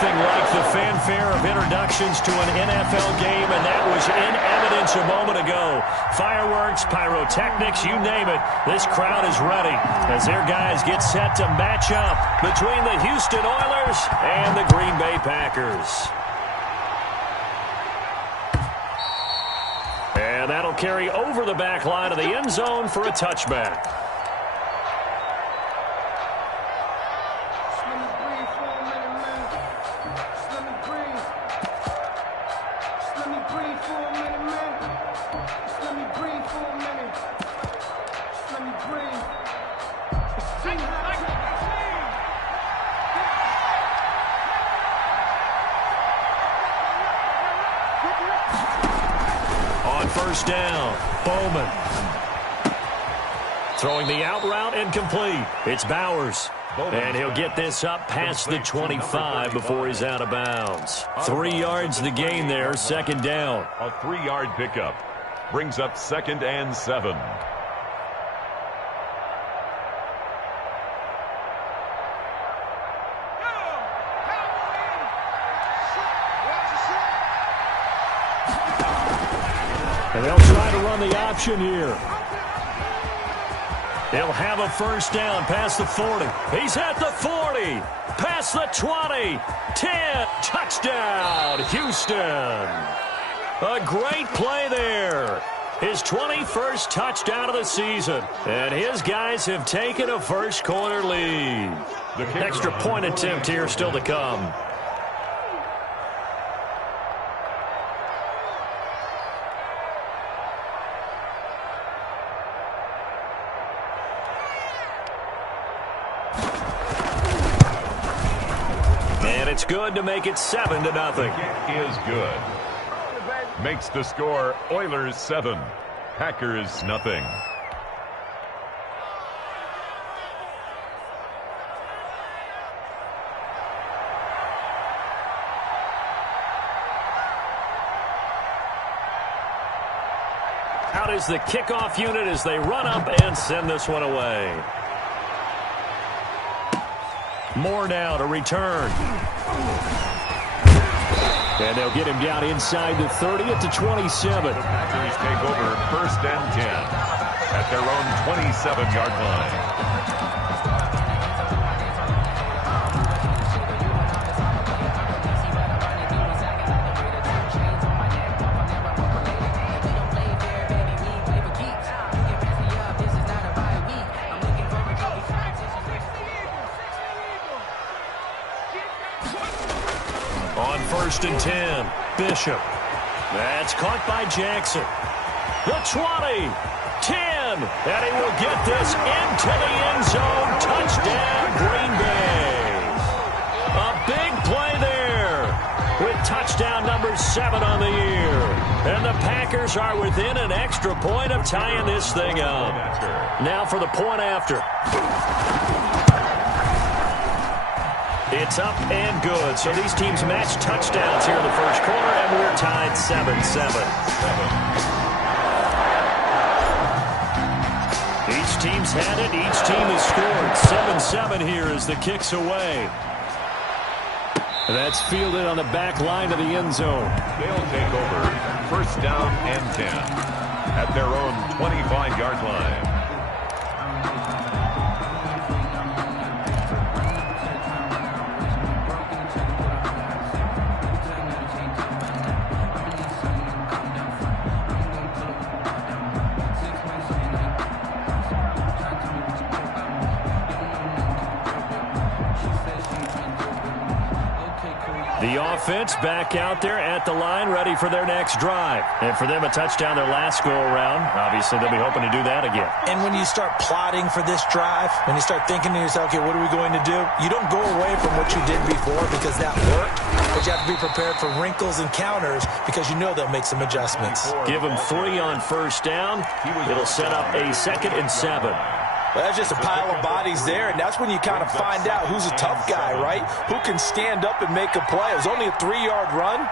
Nothing like the fanfare of introductions to an NFL game, and that was in evidence a moment ago. Fireworks, pyrotechnics, you name it. This crowd is ready as their guys get set to match up between the Houston Oilers and the Green Bay Packers. And that'll carry over the back line of the end zone for a touchback. First down, Bowman. Throwing the out route incomplete. It's Bowers. And he'll get this up past the 25 before he's out of bounds. 3 yards the gain there, second down. A 3-yard pickup brings up 2nd and 7. And they'll try to run the option here. He'll have a first down past the 40. He's at the 40. Past the 20. 10. Touchdown, Houston. A great play there. His 21st touchdown of the season. And his guys have taken a first quarter lead. Extra point attempt here still to come. It's good to make it 7-0. Kick is good. Makes the score Oilers 7, Packers nothing. Out is the kickoff unit as they run up and send this one away. More now to return. And they'll get him down inside the 30 at the 27. The Packers take over 1st and 10 at their own 27-yard line. On 1st and 10, Bishop. That's caught by Jackson. The 20, 10, and he will get this into the end zone. Touchdown, Green Bay. A big play there with touchdown number 7 on the year. And the Packers are within an extra point of tying this thing up. Now for the point after. It's up and good. So these teams match touchdowns here in the first quarter, and we're tied 7-7. Each team's had it. Each team has scored. 7-7 here as the kick's away. That's fielded on the back line of the end zone. They'll take over 1st down and 10 at their own 25-yard line. The offense back out there at the line, ready for their next drive. And for them, a touchdown their last go-around. Obviously, they'll be hoping to do that again. And when you start plotting for this drive, when you start thinking to yourself, okay, what are we going to do? You don't go away from what you did before because that worked, but you have to be prepared for wrinkles and counters because you know they'll make some adjustments. Give them 3 on 1st down. It'll set up a 2nd and 7. Well, that's just a pile of bodies there, and that's when you kind of find out who's a tough guy, right? Who can stand up and make a play. It was only a 3-yard run,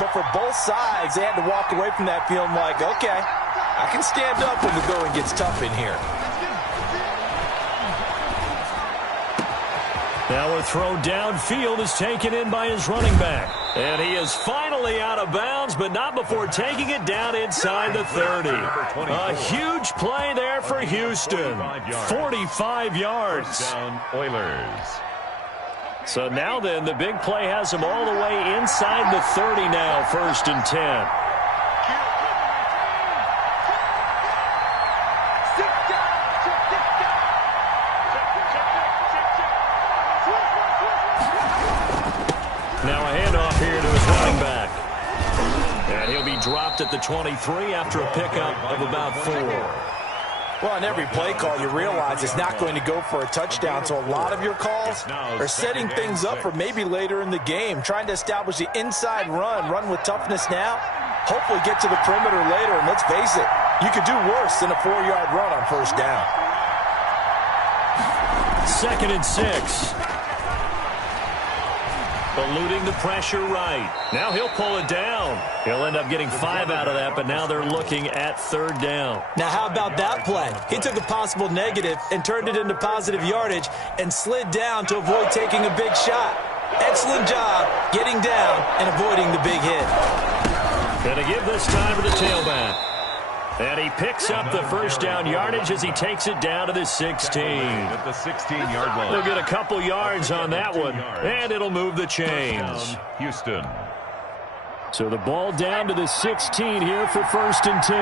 but for both sides, they had to walk away from that feeling like, okay, I can stand up when the going gets tough in here. Now a throw downfield is taken in by his running back. And he is finally out of bounds, but not before taking it down inside the 30. A huge play there for Houston. 45 yards. Down Oilers. So now then, the big play has him all the way inside the 30 now, 1st and 10. Now a handoff here to his running back. And he'll be dropped at the 23 after a pickup of about 4. Well, on every play call, you realize it's not going to go for a touchdown, so a lot of your calls are setting things up for maybe later in the game, trying to establish the inside run with toughness now, hopefully get to the perimeter later, and let's face it, you could do worse than a 4-yard run on 1st down. 2nd and 6. Eluding the pressure right. Now he'll pull it down. He'll end up getting 5 out of that, but now they're looking at 3rd down. Now how about that play? He took a possible negative and turned it into positive yardage and slid down to avoid taking a big shot. Excellent job getting down and avoiding the big hit. Gonna give this time to the tailback. And he picks up the 1st down yardage as he takes it down to the 16. At the 16-yard line. They'll get a couple yards on that one, and it'll move the chains. Houston. So the ball down to the 16 here for 1st and 10.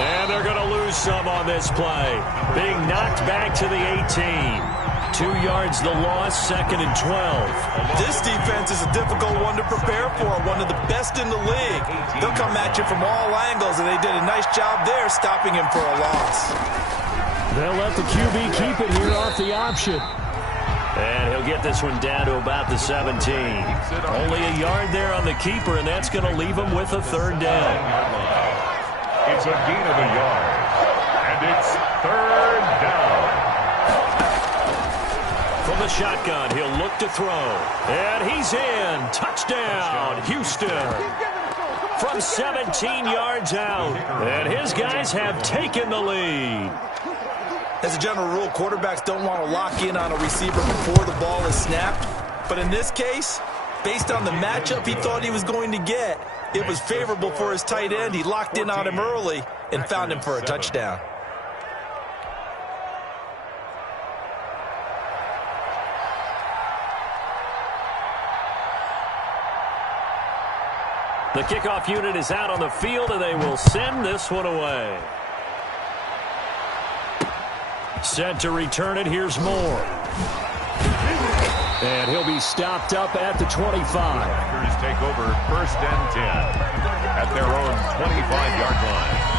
And they're going to lose some on this play. Being knocked back to the 18. 2 yards the loss, 2nd and 12. This defense is a difficult one to prepare for, one of the best in the league. They'll come at you from all angles, and they did a nice job there stopping him for a loss. They'll let the QB keep it here off the option. And he'll get this one down to about the 17. Only a yard there on the keeper, and that's going to leave him with a 3rd down. It's a gain of a yard, and it's 3rd down. From the shotgun, he'll look to throw. And he's in. Touchdown, Houston. From 17 yards out. And his guys have taken the lead. As a general rule, quarterbacks don't want to lock in on a receiver before the ball is snapped. But in this case, based on the matchup he thought he was going to get, it was favorable for his tight end. He locked in on him early and found him for a touchdown. The kickoff unit is out on the field, and they will send this one away. Set to return it. Here's Moore. And he'll be stopped up at the 25. Packers take over 1st and 10 at their own 25-yard line.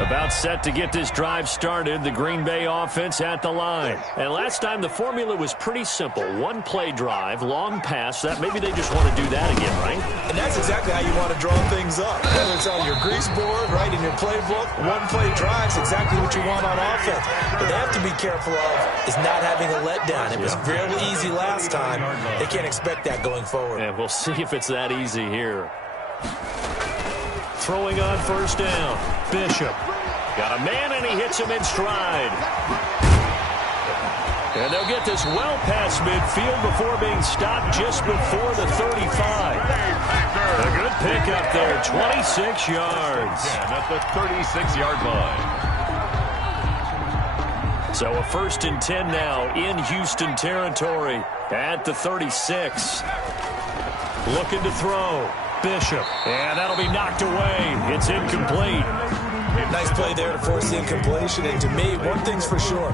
About set to get this drive started, the Green Bay offense at the line. And last time the formula was pretty simple. 1-play drive, long pass. That maybe they just want to do that again, right? And that's exactly how you want to draw things up. Whether it's on your grease board, right, in your playbook, 1-play drive's exactly what you want on offense. What they have to be careful of is not having a letdown. It was fairly easy last time. They can't expect that going forward. And we'll see if it's that easy here. Throwing on 1st down. Bishop. Got a man, and he hits him in stride. And they'll get this well past midfield before being stopped just before the 35. A good pickup there, 26 yards. At the 36-yard line. So a 1st and 10 now in Houston territory at the 36. Looking to throw. Bishop. And that'll be knocked away. It's incomplete. Nice play there to force the incompletion. And to me, one thing's for sure.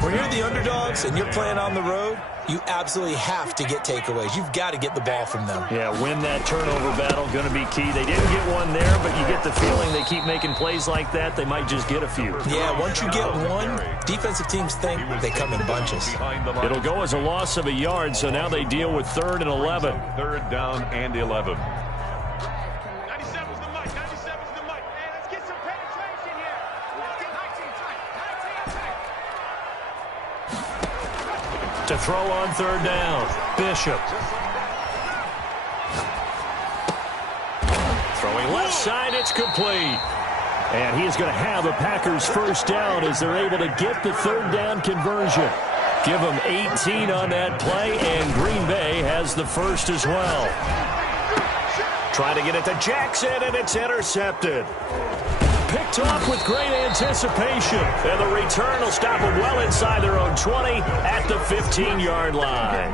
When you're the underdogs and you're playing on the road, you absolutely have to get takeaways. You've got to get the ball from them. Yeah, win that turnover battle, going to be key. They didn't get one there, but you get the feeling they keep making plays like that, they might just get a few. Yeah, once you get one, defensive teams think they come in bunches. It'll go as a loss of a yard, so now they deal with 3rd and 11. 3rd down and 11. To throw on 3rd down. Bishop. Throwing left side, it's complete. And he is going to have a Packers first down as they're able to get the third down conversion. Give them 18 on that play, and Green Bay has the first as well. Trying to get it to Jackson, and it's intercepted. Picked off with great anticipation. And the return will stop them well inside their own 20 at the 15-yard line.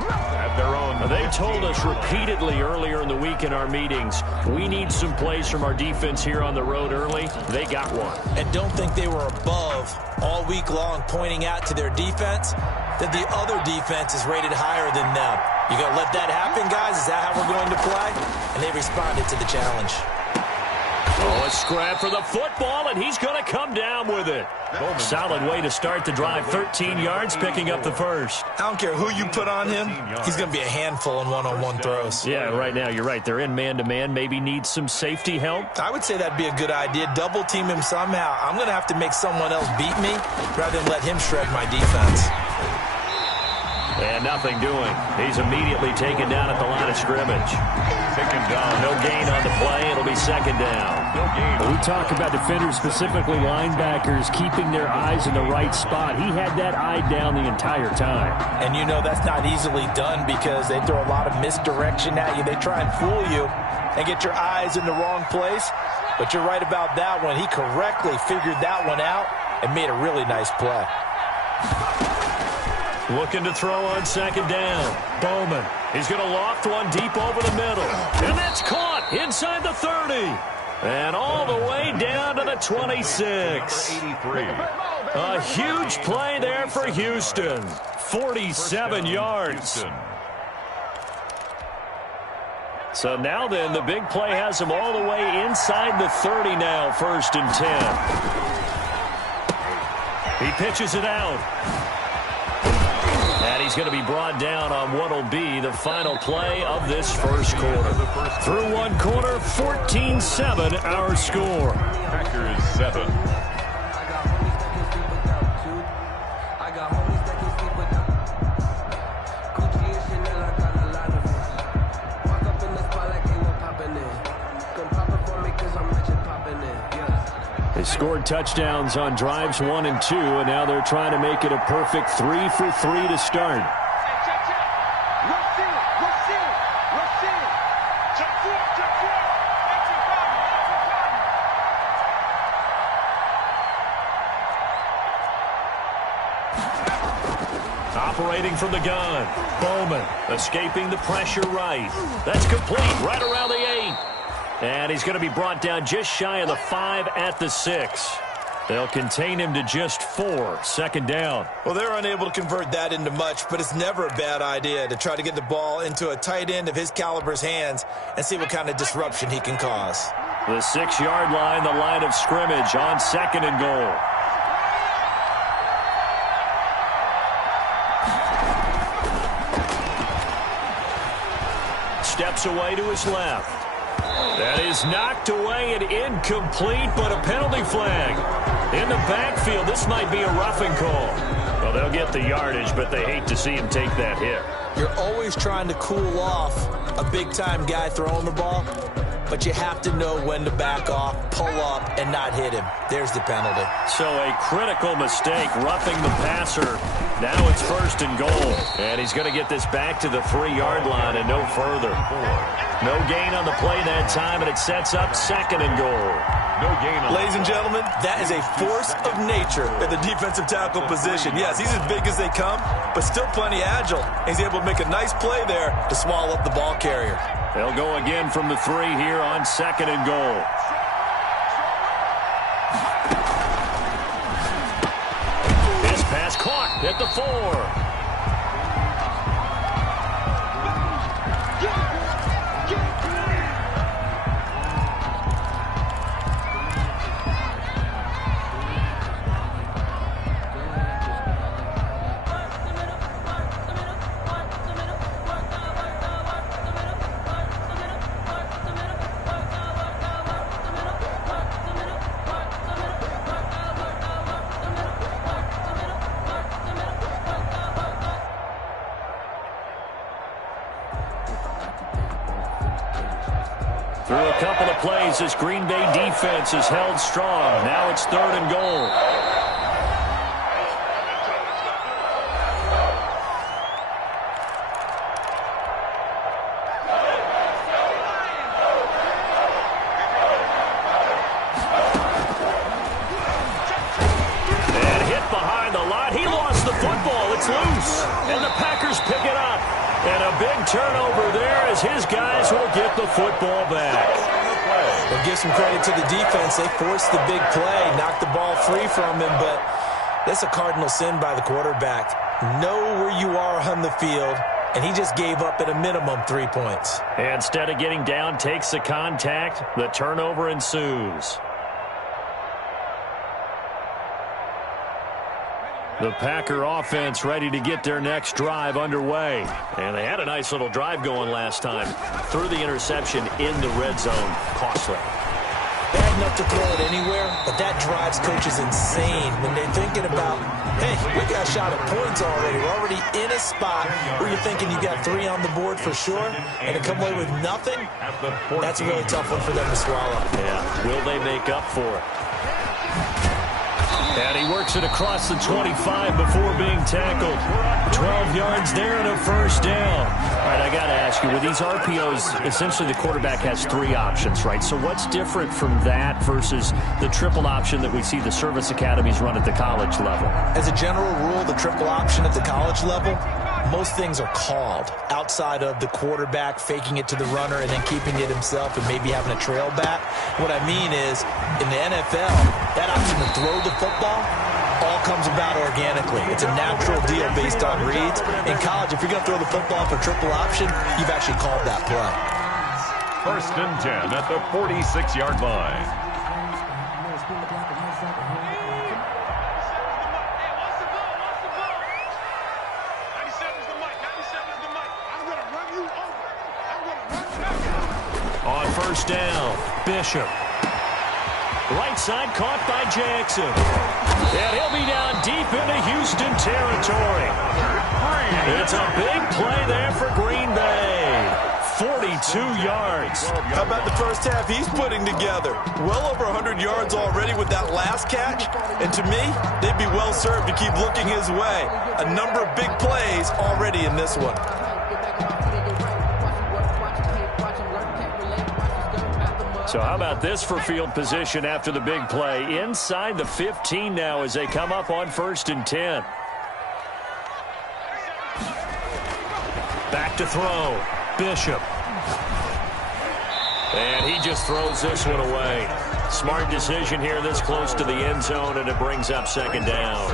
They told us repeatedly earlier in the week in our meetings, we need some plays from our defense here on the road early. They got one. And don't think they were above all week long pointing out to their defense that the other defense is rated higher than them. You going to let that happen, guys? Is that how we're going to play? And they responded to the challenge. Oh, a scrap for the football, and he's going to come down with it. Solid way to start the drive. 13 yards, picking up the first. I don't care who you put on him. He's going to be a handful in one-on-one throws. Yeah, right now, you're right. They're in man-to-man. Maybe needs some safety help. I would say that'd be a good idea. Double team him somehow. I'm going to have to make someone else beat me rather than let him shred my defense. And nothing doing. He's immediately taken down at the line of scrimmage. Taken down. No gain on the play. It'll be second down. No gain. We talk about defenders, specifically linebackers, keeping their eyes in the right spot. He had that eye down the entire time. And you know that's not easily done because they throw a lot of misdirection at you. They try and fool you and get your eyes in the wrong place. But you're right about that one. He correctly figured that one out and made a really nice play. Looking to throw on second down. Bowman. He's going to loft one deep over the middle. And that's caught inside the 30. And all the way down to the 26. A huge play there for Houston. 47 yards. So now then, the big play has him all the way inside the 30 now, 1st and 10. He pitches it out. And he's going to be brought down on what will be the final play of this first quarter. Through one quarter, 14-7 our score. Packers 7. They scored touchdowns on drives 1 and 2, and now they're trying to make it a perfect 3 for 3 to start. Operating from the gun. Bowman escaping the pressure right. That's complete right around the 8. And he's going to be brought down just shy of the 5 at the 6. They'll contain him to just 4. Second down. Well, they're unable to convert that into much, but it's never a bad idea to try to get the ball into a tight end of his caliber's hands and see what kind of disruption he can cause. The 6-yard line, the line of scrimmage on 2nd and goal. Steps away to his left. That is knocked away and incomplete, but a penalty flag. In the backfield, this might be a roughing call. Well, they'll get the yardage, but they hate to see him take that hit. You're always trying to cool off a big-time guy throwing the ball, but you have to know when to back off, pull up, and not hit him. There's the penalty. So a critical mistake, roughing the passer. Now it's 1st and goal. And he's going to get this back to the 3-yard line and no further. No gain on the play that time, and it sets up 2nd and goal. No gain on. Ladies and gentlemen, that is a force of nature at the defensive tackle position. Yes, he's as big as they come, but still plenty agile. He's able to make a nice play there to swallow up the ball carrier. They'll go again from the 3 here on 2nd and goal. This pass caught at the 4. couple of plays, this Green Bay defense is held strong. Now it's 3rd and goal. And hit behind the line. He lost the football. It's loose. And the Packers pick it up. And a big turnover there as his guys will get the football back. We'll give some credit to the defense. They forced the big play, knocked the ball free from him, but that's a cardinal sin by the quarterback. Know where you are on the field, and he just gave up at a minimum 3 points. Instead of getting down, takes the contact. The turnover ensues. The Packer offense ready to get their next drive underway. And they had a nice little drive going last time. Threw the interception in the red zone. Costly. Bad enough to throw it anywhere, but that drives coaches insane when they're thinking about, hey, we got a shot at points already. We're already in a spot where you're thinking you got 3 on the board for sure, and to come away with nothing, that's a really tough one for them to swallow. Yeah, will they make up for it? And he works it across the 25 before being tackled. 12 yards there and a first down. All right, I got to ask you, with these RPOs, essentially the quarterback has 3 options, right? So what's different from that versus the triple option that we see the service academies run at the college level? As a general rule, the triple option at the college level, most things are called outside of the quarterback faking it to the runner and then keeping it himself and maybe having a trail back. What I mean is, in the NFL, that option to throw the football all comes about organically. It's a natural deal based on reads. In college, if you're going to throw the football for triple option, you've actually called that play. 1st and 10 at the 46-yard line. On 1st down, Bishop. Right side caught by Jackson. And he'll be down deep into Houston territory. It's a big play there for Green Bay. 42 yards. How about the first half he's putting together? Well over 100 yards already with that last catch. And to me, they'd be well served to keep looking his way. A number of big plays already in this one. So how about this for field position after the big play? Inside the 15 now as they come up on 1st and 10. Back to throw. Bishop. And he just throws this one away. Smart decision here this close to the end zone, and it brings up 2nd down.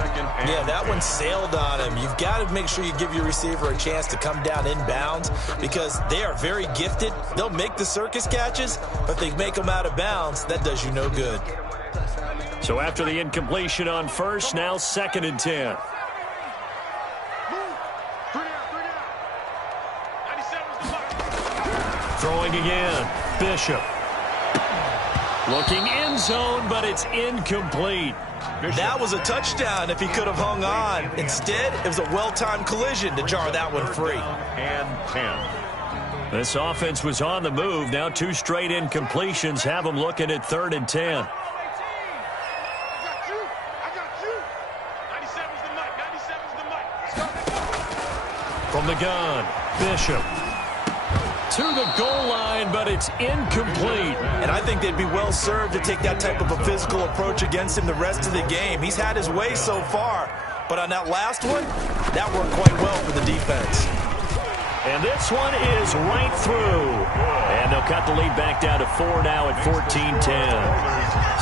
Yeah, that one sailed on him. You've got to make sure you give your receiver a chance to come down inbounds because they are very gifted. They'll make the circus catches, but they make them out of bounds. That does you no good. So after the incompletion on 1st, now 2nd and 10. Throwing again. Bishop. Looking end zone, but it's incomplete. That was a touchdown if he could have hung on. Instead, it was a well-timed collision to jar that one free. And 10. This offense was on the move. Now 2 straight incompletions have them looking at 3rd and 10. From the gun, Bishop. To the goal line, but it's incomplete. And I think they'd be well served to take that type of a physical approach against him the rest of the game. He's had his way so far, but on that last one, that worked quite well for the defense. And this one is right through. And they'll cut the lead back down to 4 now at 14-10.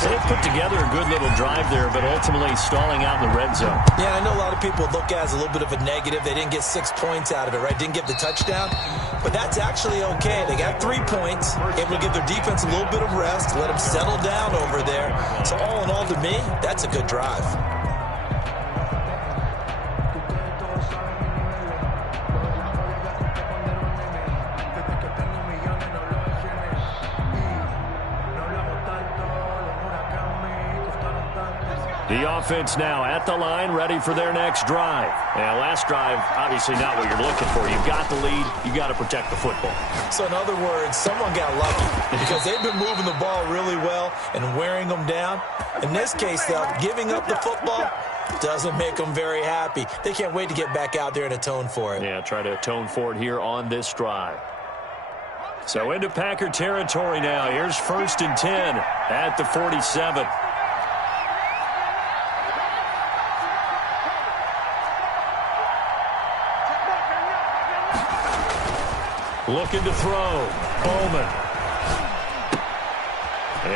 So they've put together a good little drive there, but ultimately stalling out in the red zone. Yeah, I know a lot of people look at it as a little bit of a negative. They didn't get 6 points out of it, right? Didn't get the touchdown. But that's actually okay. They got 3 points, able to give their defense a little bit of rest, let them settle down over there. So all in all, to me, that's a good drive. The offense now at the line, ready for their next drive. And last drive, obviously not what you're looking for. You've got the lead. You've got to protect the football. So in other words, someone got lucky because they've been moving the ball really well and wearing them down. In this case, though, giving up the football doesn't make them very happy. They can't wait to get back out there and atone for it. Yeah, try to atone for it here on this drive. So into Packer territory now. Here's 1st and 10 at the 47. Looking to throw. Bowman.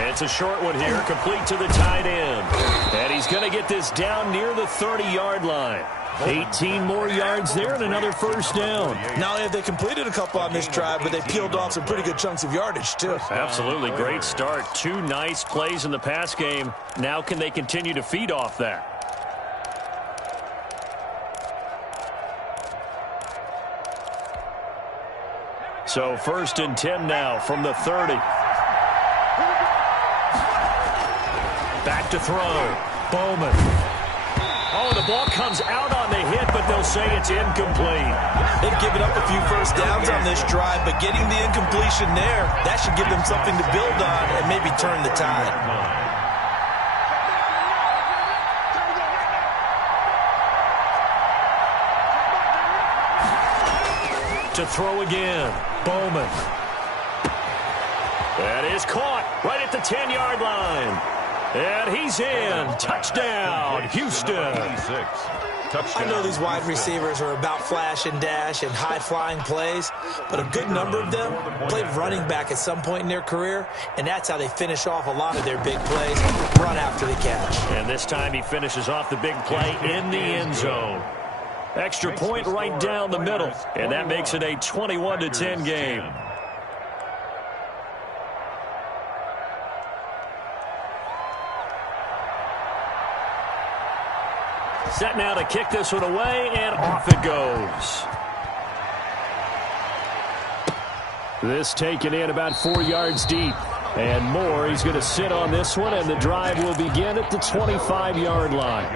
It's a short one here, complete to the tight end. And he's going to get this down near the 30-yard line. 18 more yards there and another first down. Not only have they completed a couple on this drive, but they peeled off some pretty good chunks of yardage, too. Absolutely. Great start. 2 nice plays in the pass game. Now can they continue to feed off that? So 1st and 10 now from the 30. Back to throw. Bowman. Oh, the ball comes out on the hit, but they'll say it's incomplete. They've given up a few first downs on this drive, but getting the incompletion there, that should give them something to build on and maybe turn the tide. To throw again. Bowman. That is caught right at the 10-yard line. And he's in. Touchdown, Houston. I know these wide receivers are about flash and dash and high-flying plays, but a good number of them played running back at some point in their career, and that's how they finish off a lot of their big plays, run after the catch. And this time he finishes off the big play in the end zone. Extra point right down the middle, and that makes it a 21-10 game. Set now to kick this one away, and off it goes. This taken in about 4 yards deep. And more, he's going to sit on this one, and the drive will begin at the 25-yard line.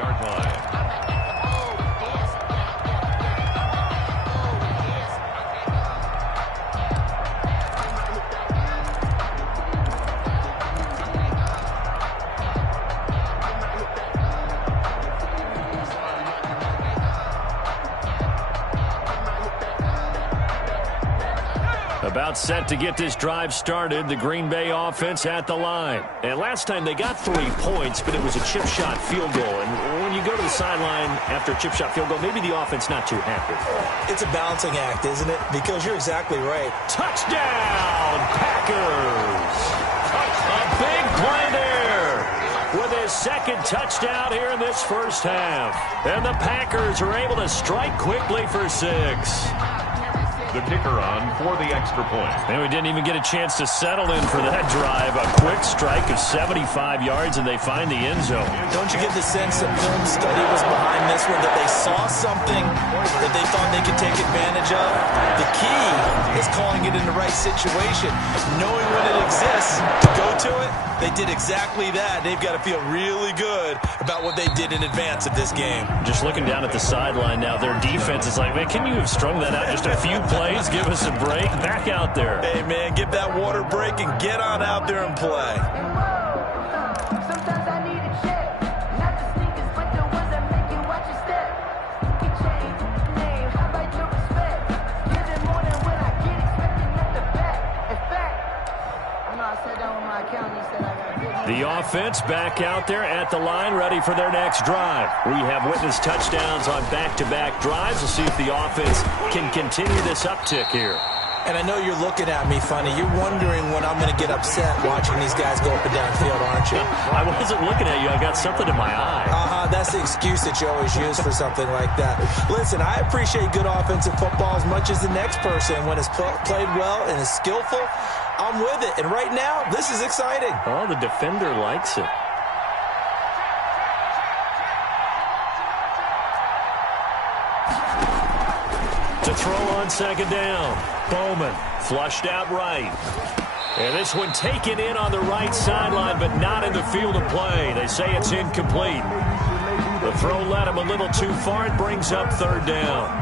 About set to get this drive started. The Green Bay offense at the line. And last time they got 3 points, but it was a chip shot field goal. And when you go to the sideline after a chip shot field goal, maybe the offense not too happy. It's a balancing act, isn't it? Because you're exactly right. Touchdown, Packers! A big play there with his second touchdown here in this first half. And the Packers are able to strike quickly for 6. The kicker on for the extra point. And we didn't even get a chance to settle in for that drive. A quick strike of 75 yards, and they find the end zone. Don't you get the sense that film study was behind this one, that they saw something that they thought they could take advantage of? The key is calling it in the right situation. Knowing when it exists to go to it, they did exactly that. They've got to feel really good about what they did in advance of this game. Just looking down at the sideline now, their defense is like, man, can you have strung that out just a few plays? Give us a break. Back out there. Hey, man, give that water break and get on out there and play. Sometimes I need a check. Not the sneakers, but the ones that make you watch your step. You change name, how about your respect? Get it more than when I get expecting at the back. In fact, I know I sat down with my accountant, he said I got good. The offense back out there at the line, ready for their next drive. We have witnessed touchdowns on back-to-back drives. We'll see if the offense can continue this uptick here. And I know you're looking at me funny. You're wondering when I'm going to get upset watching these guys go up and down field, aren't you? I wasn't looking at you. I got something in my eye. That's the excuse that you always use for something like that. Listen, I appreciate good offensive football as much as the next person. When it's played well and is skillful, I'm with it. And right now, this is exciting. Oh, the defender likes it. To throw on second down. Bowman flushed out right. And this one taken in on the right sideline, but not in the field of play. They say it's incomplete. The throw led him a little too far. It brings up third down.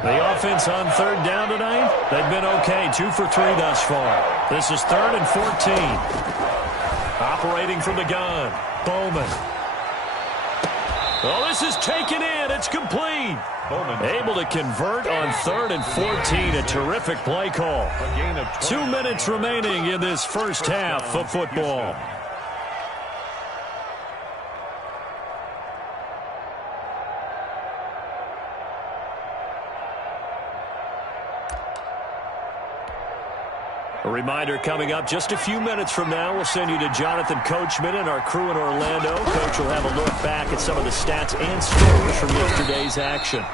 The offense on third down tonight, they've been okay. 2 for 3 thus far. This is 3rd and 14. Operating from the gun, Bowman. Oh, this is taken in. It's complete. Bowman able to convert on 3rd and 14. A terrific play call. 2 minutes remaining in this first half of football. A reminder coming up just a few minutes from now, we'll send you to Jonathan Coachman and our crew in Orlando. Coach will have a look back at some of the stats and scores from yesterday's action.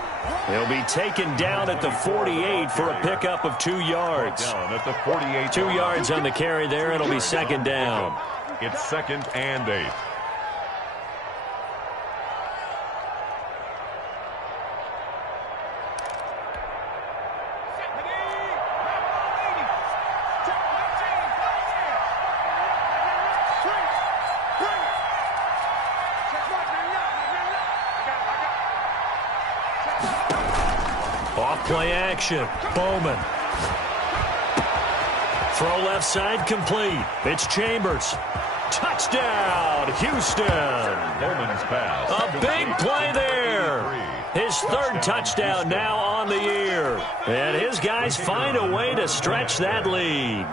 He'll be taken down at the 48 for a pickup of 2 yards. Down at the 48. 2 yards on the carry there. It'll be second down. It's 2nd and 8. Play action. Bowman. Throw left side complete. It's Chambers. Touchdown, Houston. Bowman's pass. A big play there. His 3rd touchdown now on the year. And his guys find a way to stretch that lead.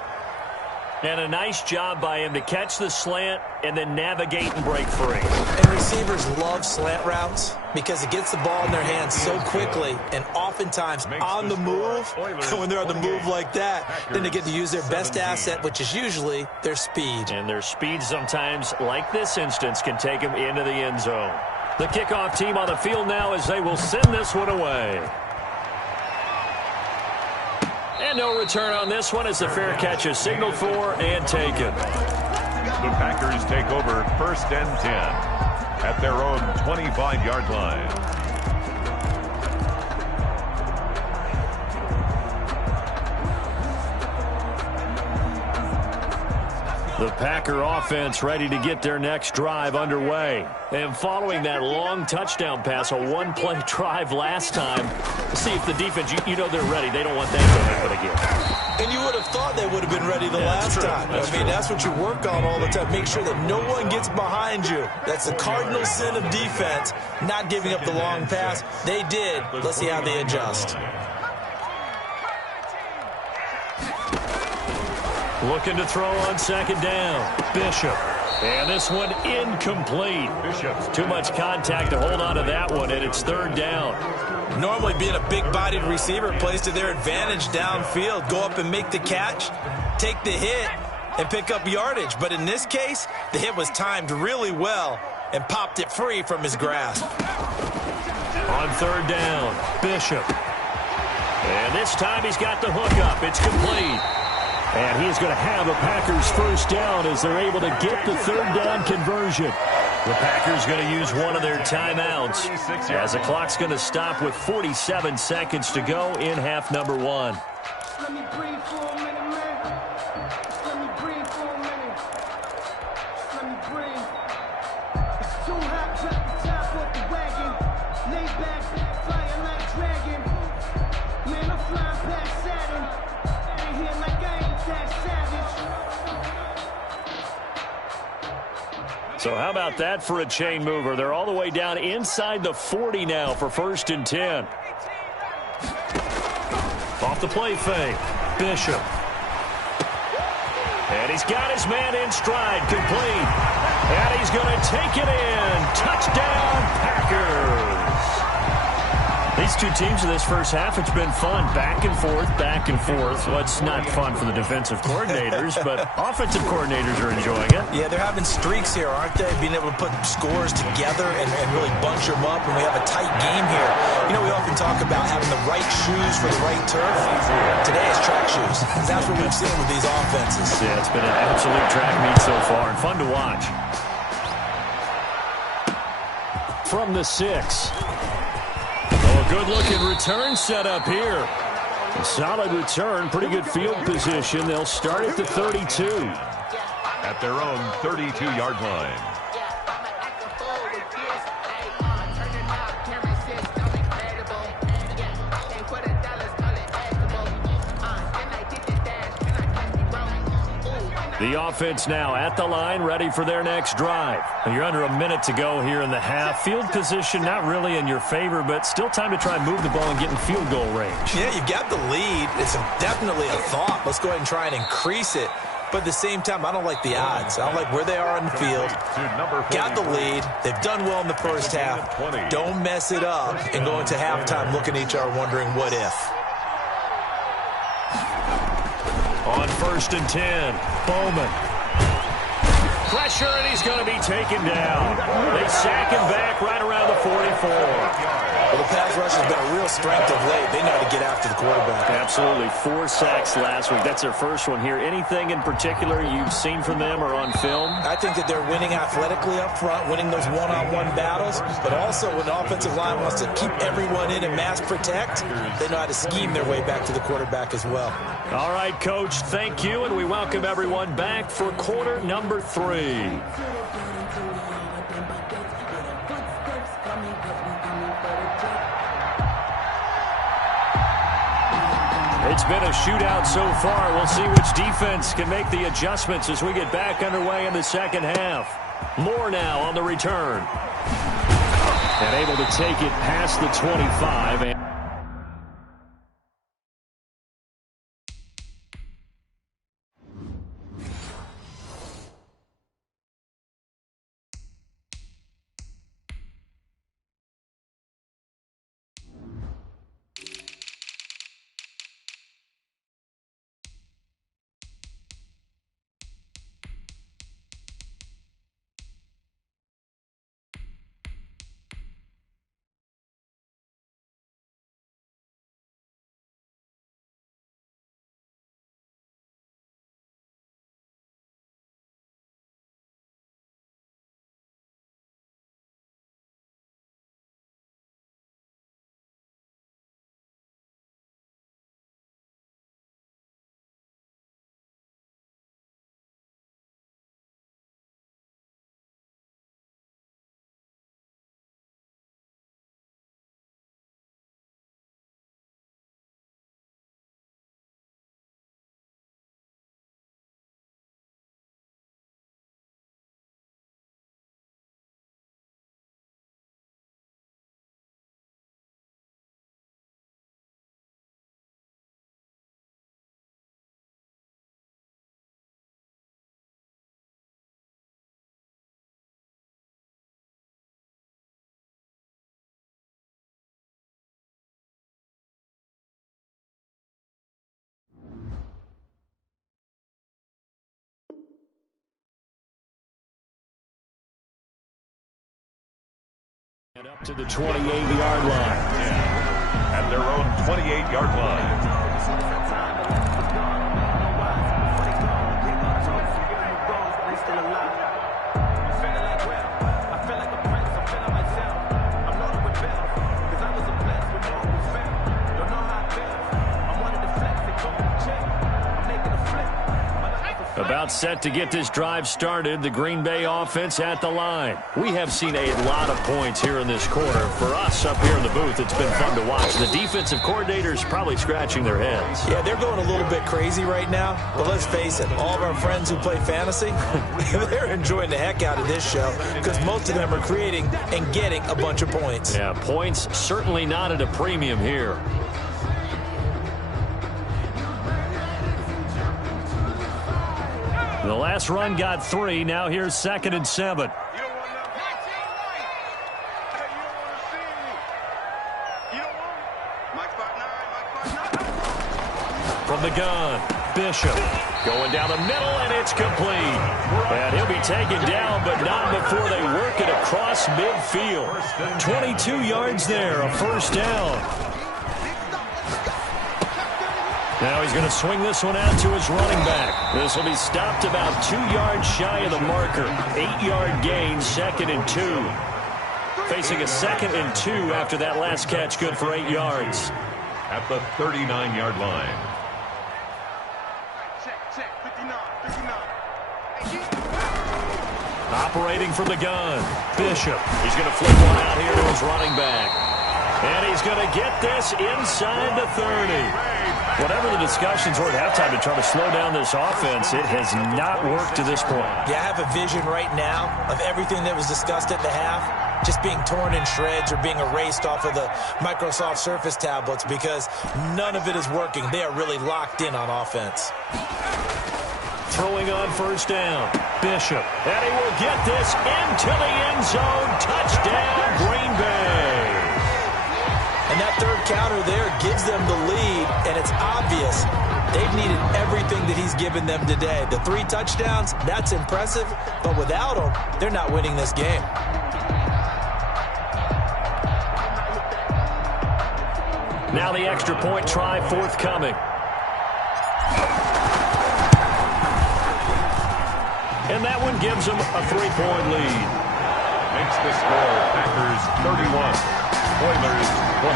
And a nice job by him to catch the slant and then navigate and break free. And receivers love slant routes because it gets the ball in their hands so quickly and oftentimes on the move. When they're on the move like that, then they get to use their best asset, which is usually their speed. And their speed sometimes, like this instance, can take them into the end zone. The kickoff team on the field now as they will send this one away. And no return on this one as the fair catch is signaled for and taken. The Packers take over 1st and 10 at their own 25-yard line. The Packer offense ready to get their next drive underway. And following that long touchdown pass, a one-play drive last time, see if the defense, you know they're ready. They don't want that to happen again. And you would have thought they would have been ready the last time. That's what you work on all the time. Make sure that no one gets behind you. That's the cardinal sin of defense, not giving up the long pass. They did. Let's see how they adjust. Looking to throw on 2nd down. Bishop. And this one incomplete. Bishop. Too much contact to hold on to that one, and it's 3rd down. Normally being a big-bodied receiver plays to their advantage downfield. Go up and make the catch, take the hit, and pick up yardage. But in this case, the hit was timed really well and popped it free from his grasp. On 3rd down, Bishop. And this time he's got the hook up. It's complete. And he's going to have a Packers 1st down as they're able to get the 3rd down conversion. The Packers going to use one of their timeouts as the clock's going to stop with 47 seconds to go in half number 1. Let me breathe for a minute, man. Let me breathe for a minute. Let me breathe. It's too hot, drop the top off the wagon. Lay back, flying like dragon. Man, I'm flying past Saturn. Ain't here like I ain't that savage. So how about that for a chain mover? They're all the way down inside the 40 now for 1st and 10. Off the play fake, Bishop. And he's got his man in stride, complete. And he's going to take it in. Touchdown, Packers. These two teams in this first half, it's been fun. Back and forth, back and forth. Well, it's not fun for the defensive coordinators, but offensive coordinators are enjoying it. Yeah, they're having streaks here, aren't they? Being able to put scores together and really bunch them up, and we have a tight game here. You know, we often talk about having the right shoes for the right turf. Today is track shoes. That's what we've seen with these offenses. Yeah, it's been an absolute track meet so far, and fun to watch. From the 6. Oh, good-looking return set up here. A solid return, pretty good field position. They'll start at the 32. At their own 32-yard line. The offense now at the line, ready for their next drive. And you're under a minute to go here in the half. Field position not really in your favor, but still time to try and move the ball and get in field goal range. Yeah, you've got the lead. It's definitely a thought. Let's go ahead and try and increase it. But at the same time, I don't like the odds. I don't like where they are on the field. Got the lead. They've done well in the first half. Don't mess it up and go into halftime looking at each other wondering what if. On 1st and 10, Bowman. Pressure, and he's going to be taken down. They sack him back right around the 44. Well, the pass rush has been a real strength of late. They know how to get after the quarterback. Absolutely. 4 sacks last week. That's their first one here. Anything in particular you've seen from them or on film? I think that they're winning athletically up front, winning those one-on-one battles, but also when the offensive line wants to keep everyone in and mass protect, they know how to scheme their way back to the quarterback as well. All right, Coach, thank you, and we welcome everyone back for quarter number 3. It's been a shootout so far. We'll see which defense can make the adjustments as we get back underway in the second half. Moore now on the return. And able to take it past the 25. And up to the 28-yard line. At their own 28-yard line. About set to get this drive started, the Green Bay offense at the line. We have seen a lot of points here in this quarter. For us up here in the booth, it's been fun to watch. The defensive coordinators probably scratching their heads. Yeah, they're going a little bit crazy right now, but let's face it, all of our friends who play fantasy, they're enjoying the heck out of this show because most of them are creating and getting a bunch of points. Yeah, points certainly not at a premium here. The last run got 3. Now here's 2nd and 7. from the gun. Bishop going down the middle, and it's complete. And he'll be taken down, but not before they work it across midfield. 22 yards there, a first down. Now he's going to swing this one out to his running back. This will be stopped about 2 yards shy of the marker. 8-yard gain, 2nd and 2. Facing a 2nd and 2 after that last catch, good for 8 yards. At the 39-yard line. Operating from the gun, Bishop. He's going to flip one out here to his running back. And he's going to get this inside the 30. Whatever the discussions were at halftime to try to slow down this offense, it has not worked to this point. Yeah, I have a vision right now of everything that was discussed at the half just being torn in shreds or being erased off of the Microsoft Surface tablets because none of it is working. They are really locked in on offense. Throwing on first down, Bishop. And he will get this into the end zone. Touchdown, Green Bay. And that third counter there gives them the lead, and it's obvious they've needed everything that he's given them today. The 3 touchdowns, that's impressive, but without him, they're not winning this game. Now the extra point try forthcoming. And that one gives them a 3-point lead. Makes the score Packers 31. Oilers 28.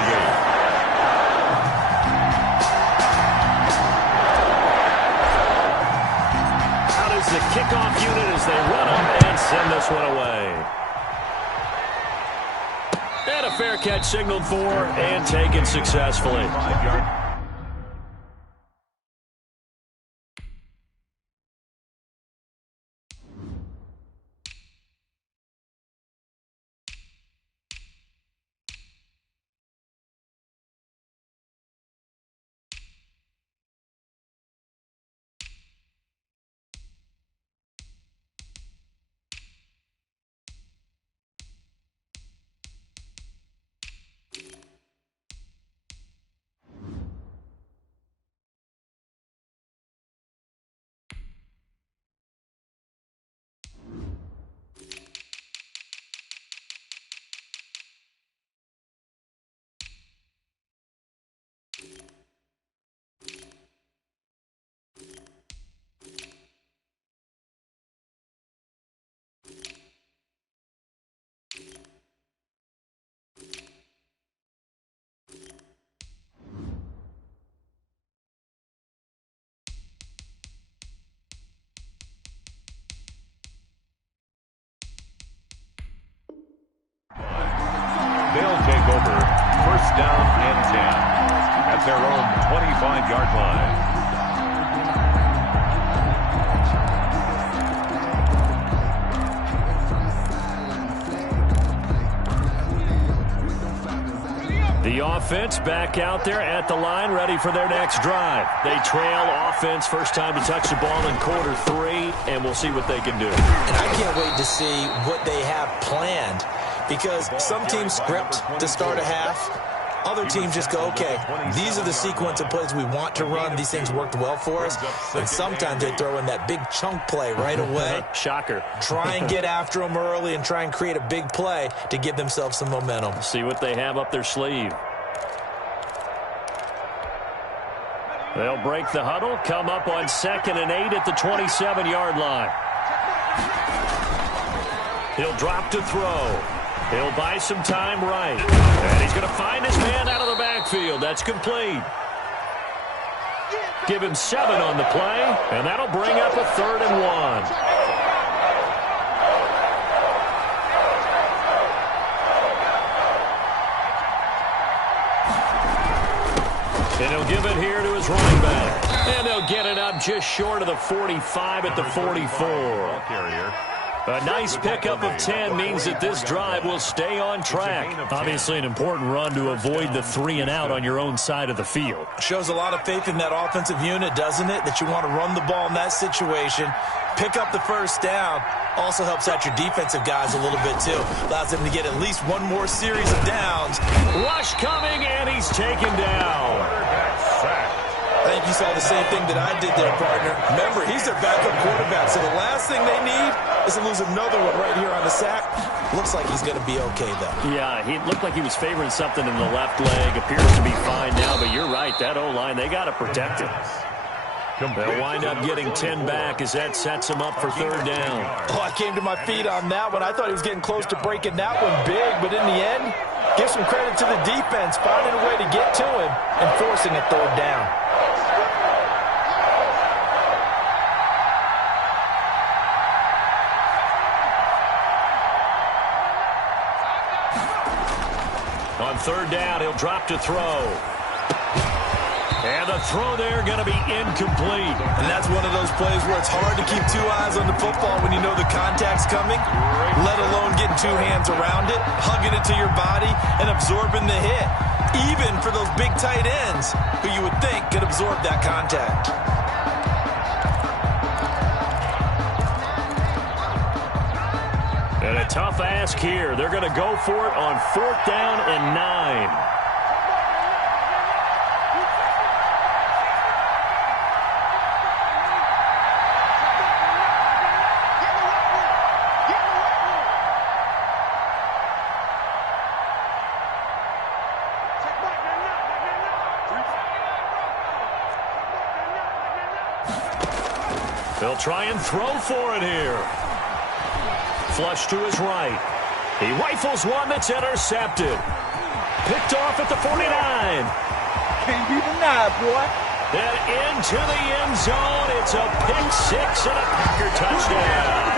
Out is the kickoff unit as they run up and send this one away. And a fair catch signaled for and taken successfully. 5-yard. They'll take over first down and 10 at their own 25-yard line. The offense back out there at the line, ready for their next drive. They trail offense, first time to touch the ball in quarter 3, and we'll see what they can do. And I can't wait to see what they have planned because some teams script to start a half. Other teams just go, okay, these are the sequence of plays we want to run. These things worked well for us. And sometimes they throw in that big chunk play right away. Shocker. Try and get after them early and try and create a big play to give themselves some momentum. See what they have up their sleeve. They'll break the huddle, come up on 2nd and 8 at the 27-yard line. He'll drop to throw. He'll buy some time right. And he's going to find his man out of the backfield. That's complete. Give him 7 on the play, and that'll bring up a 3rd and 1. And he'll give it here to his running back. And they'll get it up just short of the 45 at the 44. A nice pickup of 10 means that this drive will stay on track. Obviously an important run to avoid the 3 and out on your own side of the field. Shows a lot of faith in that offensive unit, doesn't it? That you want to run the ball in that situation. Pick up the first down. Also helps out your defensive guys a little bit, too. Allows them to get at least one more series of downs. Rush coming, and he's taken down. I think you saw the same thing that I did there, partner. Remember, he's their backup quarterback, so the last thing they need is to lose another one right here on the sack. Looks like he's going to be okay, though. Yeah, he looked like he was favoring something in the left leg. Appears to be fine now, but you're right. That O-line, they got to protect him. They'll wind up getting 10 back as that sets him up for third down. Oh, I came to my feet on that one. I thought he was getting close to breaking that one big, but in the end, give some credit to the defense, finding a way to get to him and forcing a third down. On third down, he'll drop to throw. And the throw there going to be incomplete. And that's one of those plays where it's hard to keep two eyes on the football when you know the contact's coming, let alone getting two hands around it, hugging it to your body, and absorbing the hit, even for those big tight ends who you would think could absorb that contact. And a tough ask here. They're going to go for it on 4th down and 9. They'll try and throw for it here. Flush to his right. He rifles one that's intercepted. Picked off at the 49. Can't be denied, boy. And into the end zone. It's a pick six and a Packer touchdown.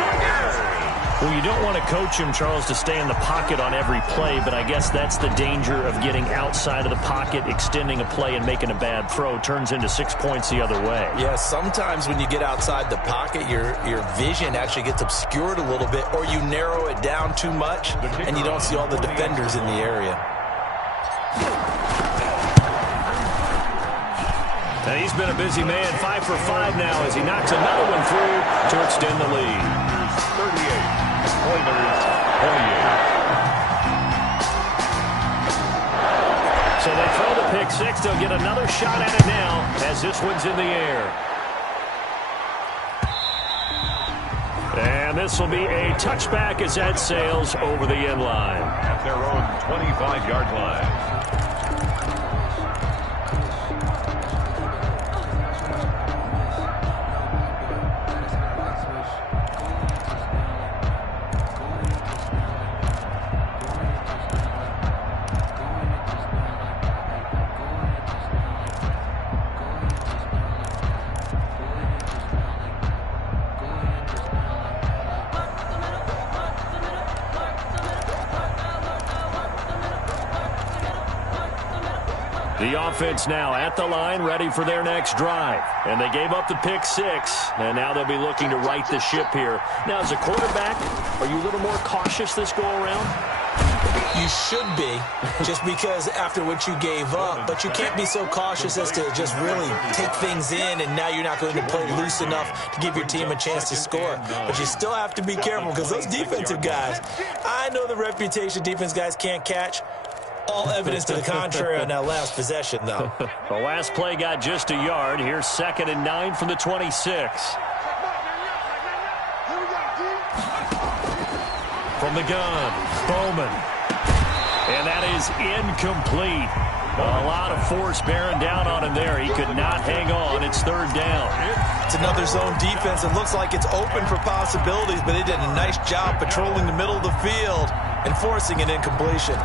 Well, you don't want to coach him, Charles, to stay in the pocket on every play, but I guess that's the danger of getting outside of the pocket, extending a play, and making a bad throw. Turns into 6 points the other way. Yeah, sometimes when you get outside the pocket, your vision actually gets obscured a little bit, or you narrow it down too much, and you don't see all the defenders in the area. And he's been a busy man, 5 for 5 now as he knocks another one through to extend the lead. 38. Oilers 28. So they throw the pick six. They'll get another shot at it now as this one's in the air. And this will be a touchback as that sails over the end line. At their own 25-yard line. The offense now at the line, ready for their next drive. And they gave up the pick six, and now they'll be looking to right the ship here. Now, as a quarterback, are you a little more cautious this go-around? You should be, just because after what you gave up, but you can't be so cautious as to just really take things in, and now you're not going to play loose enough to give your team a chance to score. But you still have to be careful because those defensive guys, I know the reputation defense guys can't catch. All evidence to the contrary on that last possession, though. The last play got just a yard. Here's 2nd and 9 from the 26. From the gun, Bowman. And that is incomplete. A lot of force bearing down on him there. He could not hang on. It's 3rd down. It's another zone defense. It looks like it's open for possibilities, but they did a nice job patrolling the middle of the field and forcing an incompletion.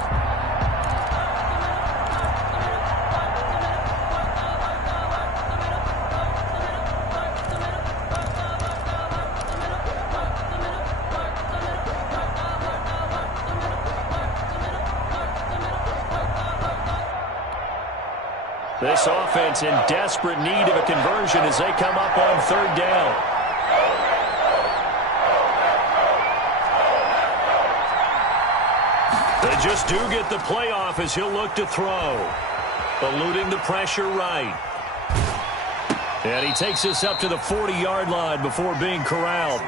This offense in desperate need of a conversion as they come up on 3rd down. They just do get the playoff as he'll look to throw. Eluding the pressure right. And he takes this up to the 40-yard line before being corralled.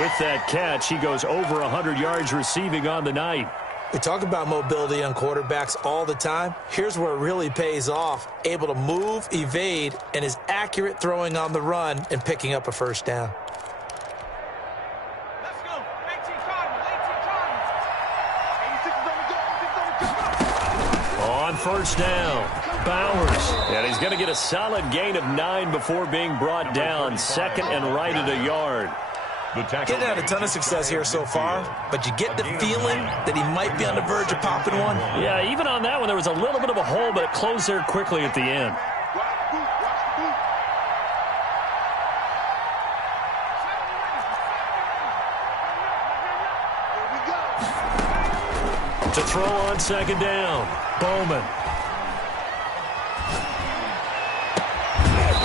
With that catch, he goes over 100 yards receiving on the night. We talk about mobility on quarterbacks all the time. Here's where it really pays off. Able to move, evade, and is accurate throwing on the run and picking up a first down. Let's go. 18 Cardinals. On first down, Bowers. And he's going to get a solid gain of 9 before being brought down. Second and right at a yard. Getting had a ton of success here so far, but you get the feeling that he might be on the verge of popping one. Yeah, even on that one, there was a little bit of a hole, but it closed there quickly at the end. To throw on second down, Bowman.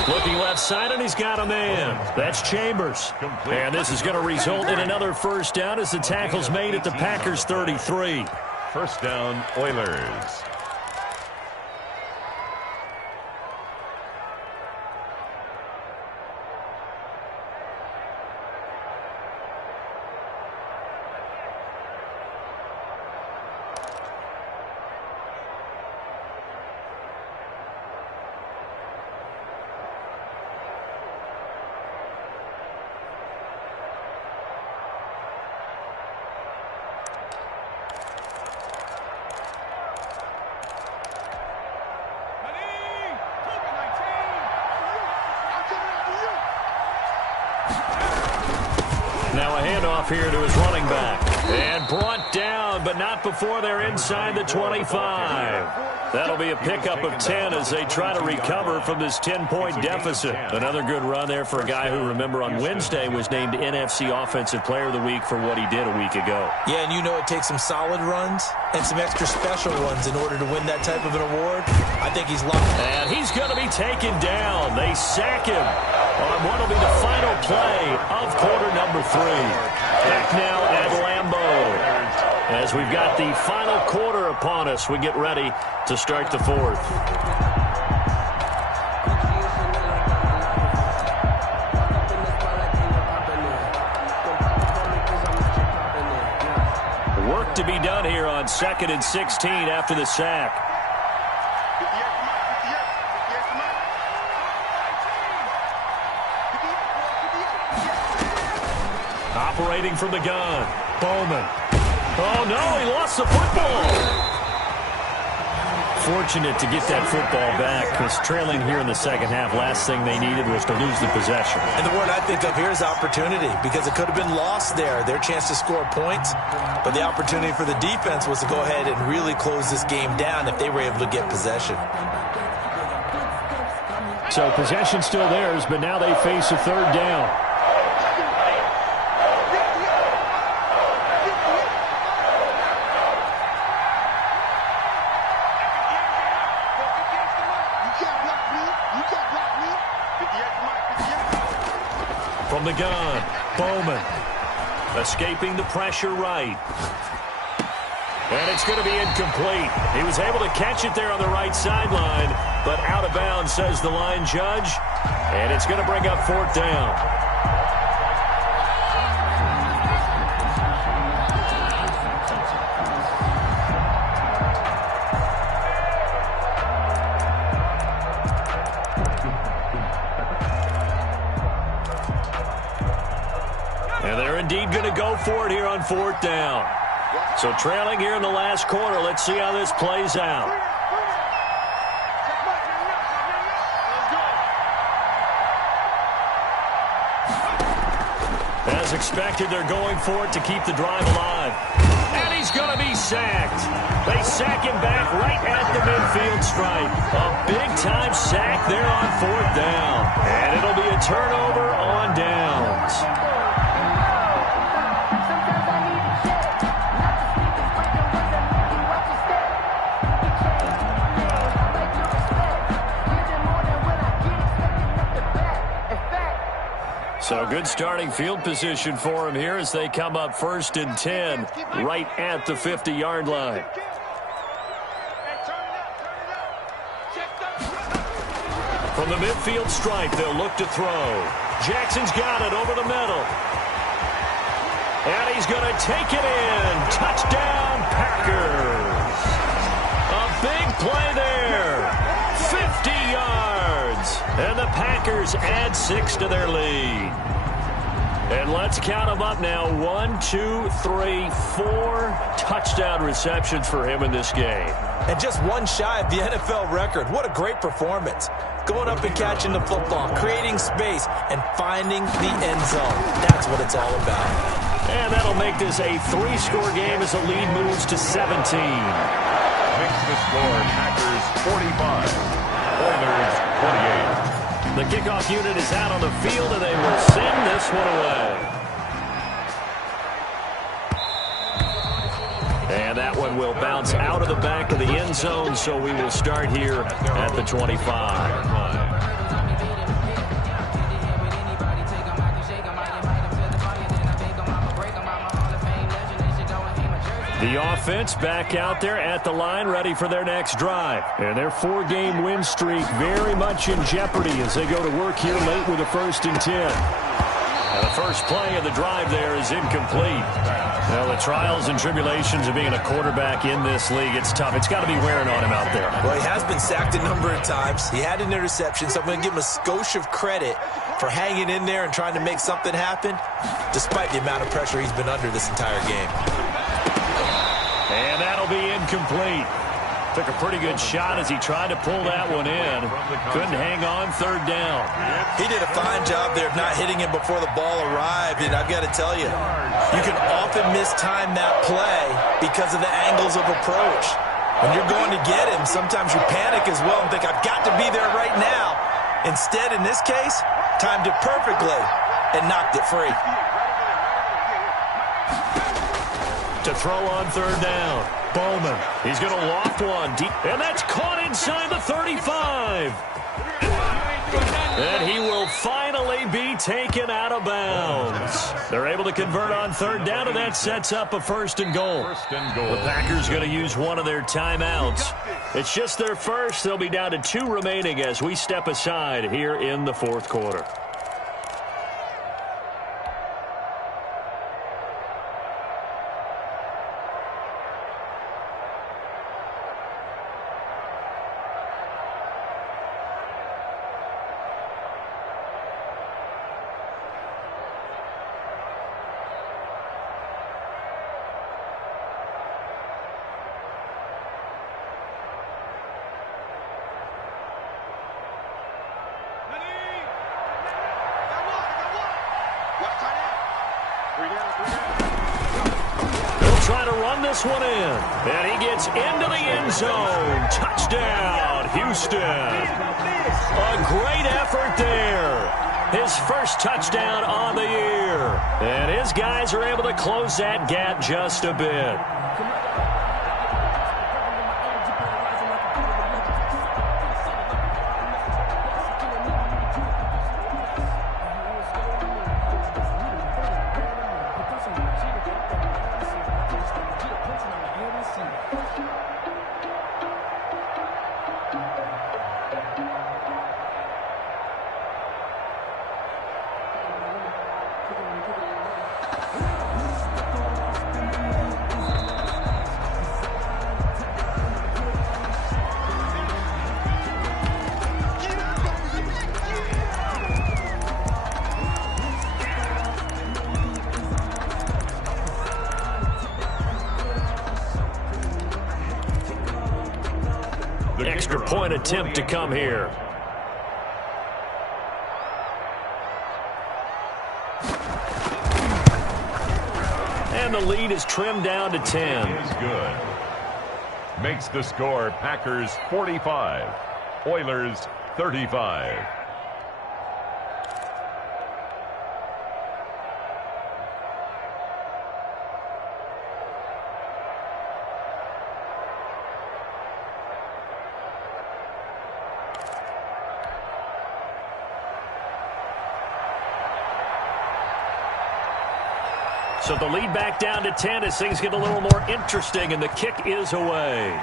Looking left side, and he's got a man. That's Chambers. And this is going to result in another first down as the tackle's made at the Packers' 33. First down, Oilers. Now a handoff here to his running back. And brought down, but not before they're inside the 25. That'll be a pickup of 10 as they try to recover from this 10-point deficit. Another good run there for a guy who, remember, on Wednesday was named NFC Offensive Player of the Week for what he did a week ago. Yeah, and you know it takes some solid runs and some extra special ones in order to win that type of an award. I think he's lucky. And he's going to be taken down. They sack him on what will be the final play of quarter number 3. Back now at Lambeau. As we've got the final quarter upon us, we get ready to start the fourth. Work to be done here on 2nd and 16 after the sack. Operating from the gun, Bowman. Oh, no, he lost the football. Fortunate to get that football back because trailing here in the second half, last thing they needed was to lose the possession. And the word I think of here is opportunity because it could have been lost there, their chance to score points. But the opportunity for the defense was to go ahead and really close this game down if they were able to get possession. So possession still theirs, but now they face a third down. From the gun, Bowman. Escaping the pressure right. And it's going to be incomplete. He was able to catch it there on the right sideline, but out of bounds, says the line judge. And it's going to bring up 4th down. And they're indeed going to go for it here on 4th down. So trailing here in the last quarter. Let's see how this plays out. As expected, they're going for it to keep the drive alive. And he's going to be sacked. They sack him back right at the midfield stripe. A big-time sack there on 4th down. And it'll be a turnover on downs. So good starting field position for him here as they come up 1st and 10 right at the 50-yard line. From the midfield stripe, they'll look to throw. Jackson's got it over the middle. And he's going to take it in. Touchdown, Packers. A big play there. 50 yards. And the Packers add 6 to their lead. And let's count them up now. 1, 2, 3, 4 touchdown receptions for him in this game. And just one shy of the NFL record. What a great performance. Going up and catching the football, creating space, and finding the end zone. That's what it's all about. And that'll make this a 3-score game as the lead moves to 17. Makes the score Packers 45, Oilers 28. The kickoff unit is out on the field, and they will send this one away. And that one will bounce out of the back of the end zone, so we will start here at the 25. The offense back out there at the line, ready for their next drive. And their 4-game win streak very much in jeopardy as they go to work here late with a 1st and 10. And the first play of the drive there is incomplete. Now, the trials and tribulations of being a quarterback in this league, it's tough. It's got to be wearing on him out there. Well, he has been sacked a number of times. He had an interception, so I'm going to give him a skosh of credit for hanging in there and trying to make something happen, despite the amount of pressure he's been under this entire game. And that'll be incomplete. Took a pretty good shot as he tried to pull that one in. Couldn't hang on 3rd down. He did a fine job there of not hitting him before the ball arrived, and I've got to tell you, you can often mistime that play because of the angles of approach. When you're going to get him, sometimes you panic as well and think, I've got to be there right now. Instead, in this case, timed it perfectly and knocked it free. To throw on 3rd down. Bowman. He's going to loft one deep. And that's caught inside the 35. And he will finally be taken out of bounds. They're able to convert on 3rd down, and that sets up a 1st and goal. The Packers going to use one of their timeouts. It's just their first. They'll be down to 2 remaining as we step aside here in the 4th quarter. Try to run this one in. And he gets into the end zone. Touchdown, Houston. A great effort there. His first touchdown on the year. And his guys are able to close that gap just a bit. Extra point attempt to come here. And the lead is trimmed down to 10. Is good. Makes the score Packers 45, Oilers 35. So the lead back down to 10 as things get a little more interesting, and the kick is away.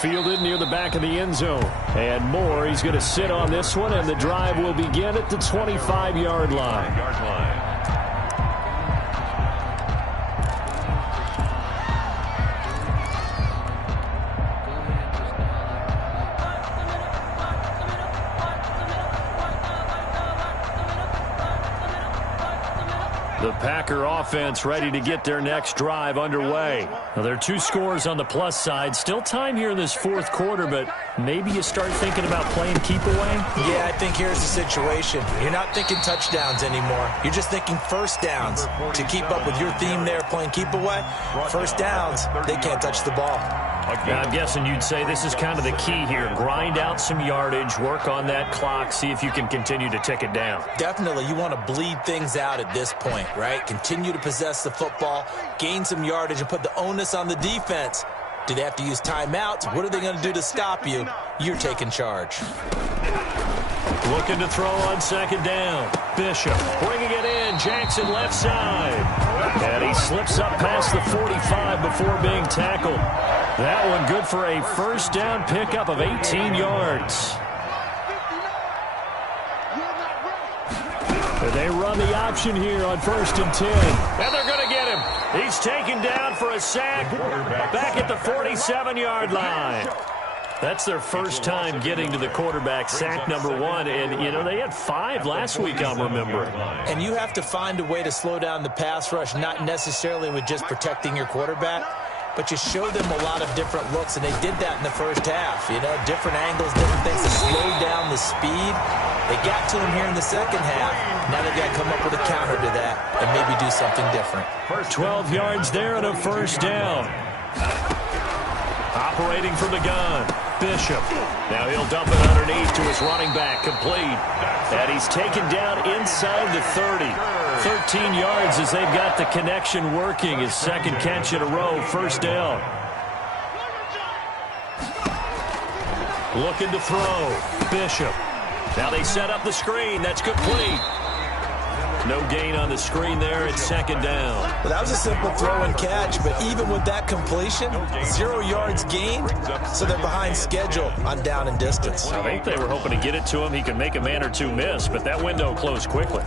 Fielded near the back of the end zone. And Moore, he's going to sit on this one, and the drive will begin at the 25-yard line. The Packer offense ready to get their next drive underway. Now, there are 2 scores on the plus side. Still time here in this fourth quarter, but maybe you start thinking about playing keep away? Yeah, I think here's the situation. You're not thinking touchdowns anymore. You're just thinking first downs. To keep up with your theme there, playing keep away, first downs, they can't touch the ball. Now, I'm guessing you'd say this is kind of the key here. Grind out some yardage, work on that clock, see if you can continue to tick it down. Definitely, you want to bleed things out at this point, right? Continue to possess the football, gain some yardage, and put the onus on the defense. Do they have to use timeouts? What are they going to do to stop you? You're taking charge. Looking to throw on second down. Bishop bringing it in. Jackson left side. And he slips up past the 45 before being tackled. That one good for a first down pickup of 18 yards. And they run the option here on 1st and 10. And they're going to get him. He's taken down for a sack back at the 47-yard line. That's their first time getting to the quarterback, sack number 1. And, you know, they had 5 last week, I'm remembering. And you have to find a way to slow down the pass rush, not necessarily with just protecting your quarterback, but you show them a lot of different looks, and they did that in the first half. You know, different angles, different things to slow down the speed. They got to him here in the second half. Now they've got to come up with a counter to that and maybe do something different. 12 yards there and a first down. Operating from the gun, Bishop. Now he'll dump it underneath to his running back, complete. And he's taken down inside the 30. 13 yards as they've got the connection working. His second catch in a row, first down. Looking to throw, Bishop. Now they set up the screen. That's complete. No gain on the screen there. It's second down. Well, that was a simple throw and catch, but even with that completion, 0 yards gained, so they're behind schedule on down and distance. I think they were hoping to get it to him. He could make a man or two miss, but that window closed quickly.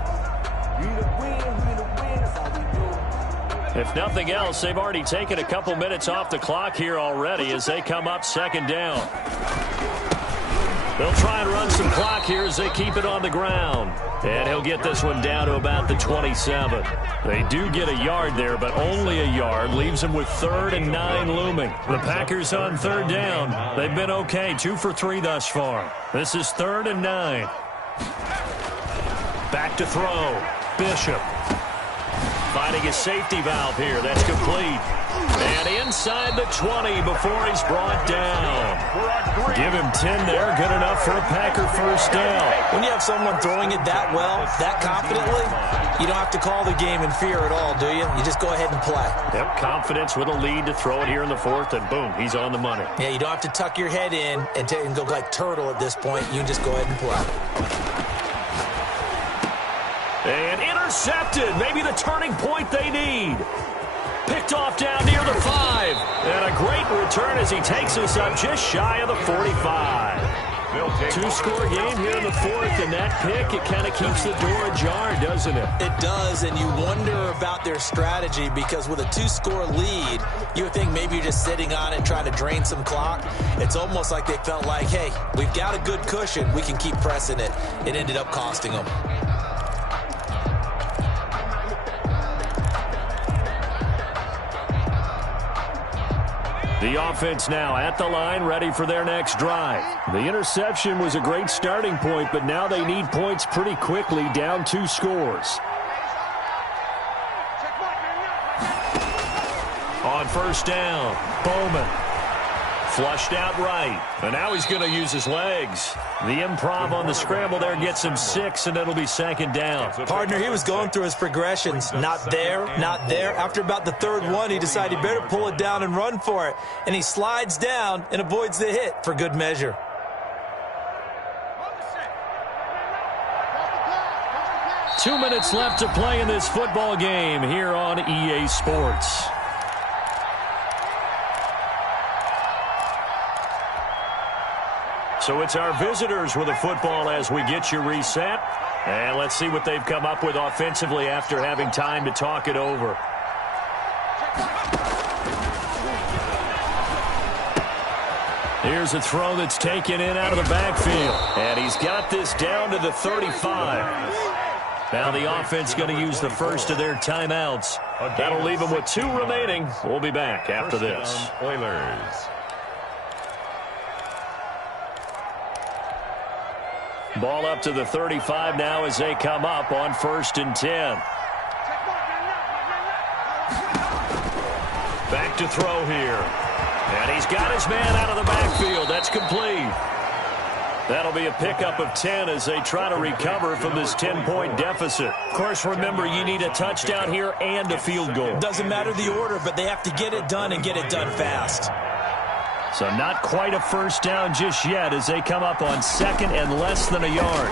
If nothing else, they've already taken a couple minutes off the clock here already as they come up second down. They'll try and run some clock here as they keep it on the ground. And he'll get this one down to about the 27. They do get a yard there, but only a yard. Leaves them with 3rd and 9 looming. The Packers on 3rd down. They've been okay, 2 for 3 thus far. This is 3rd and 9. Back to throw. Bishop. Finding his safety valve here. That's complete. And inside the 20 before he's brought down. Give him 10 there. Good enough for a Packer first down. When you have someone throwing it that well, that confidently, you don't have to call the game in fear at all, do you? You just go ahead and play. Yep, confidence with a lead to throw it here in the 4th, and boom, he's on the money. Yeah, you don't have to tuck your head in and go like turtle at this point. You can just go ahead and play. And intercepted. Maybe the turning point they need. Picked off down near the 5. And a great return as he takes us up just shy of the 45. 2-score game here in the 4th, and that pick, it kind of keeps the door ajar, doesn't it? It does, and you wonder about their strategy because with a 2-score lead, you would think maybe you're just sitting on it trying to drain some clock. It's almost like they felt like, hey, we've got a good cushion. We can keep pressing it. It ended up costing them. The offense now at the line, ready for their next drive. The interception was a great starting point, but now they need points pretty quickly, down 2 scores. On first down, Bowman. Flushed out right, and now he's going to use his legs. The improv on the scramble there gets him 6, and it'll be second down. Partner, he was going through his progressions. Not there, not there. After about the 3rd one, he decided he better pull it down and run for it. And he slides down and avoids the hit for good measure. Two minutes left to play in this football game here on EA Sports. So it's our visitors with a football as we get you reset. And let's see what they've come up with offensively after having time to talk it over. Here's a throw that's taken in out of the backfield. And he's got this down to the 35. Now the offense going to use the first of their timeouts. That'll leave them with 2 remaining. We'll be back after this. Oilers. Ball up to the 35 now as they come up on 1st and 10. Back to throw here. And he's got his man out of the backfield. That's complete. That'll be a pickup of 10 as they try to recover from this 10-point deficit. Of course, remember, you need a touchdown here and a field goal. Doesn't matter the order, but they have to get it done and get it done fast. So not quite a first down just yet as they come up on 2nd and less than a yard.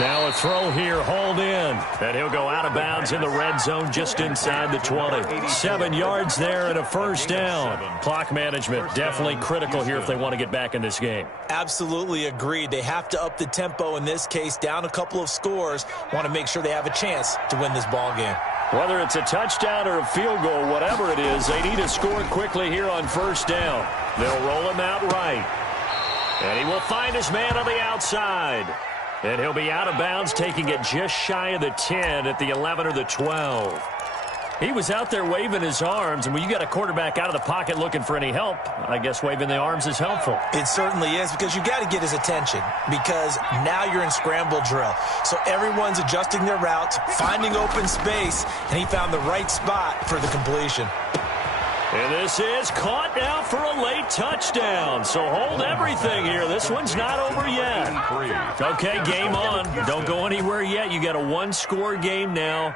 Now a throw here, hauled in. And he'll go out of bounds in the red zone just inside the 20. 7 yards there and a first down. Clock management definitely critical here if they want to get back in this game. Absolutely agreed. They have to up the tempo in this case, down a couple of scores. Want to make sure they have a chance to win this ball game. Whether it's a touchdown or a field goal, whatever it is, they need to score quickly here on first down. They'll roll him out right. And he will find his man on the outside. And he'll be out of bounds, taking it just shy of the 10 at the 11 or the 12. He was out there waving his arms, and when you got a quarterback out of the pocket looking for any help, I guess waving the arms is helpful. It certainly is, because you got to get his attention, because now you're in scramble drill. So everyone's adjusting their routes, finding open space, and he found the right spot for the completion. And this is caught now for a late touchdown. So hold everything here. This one's not over yet. Okay, game on. Don't go anywhere yet. You got a 1-score game now.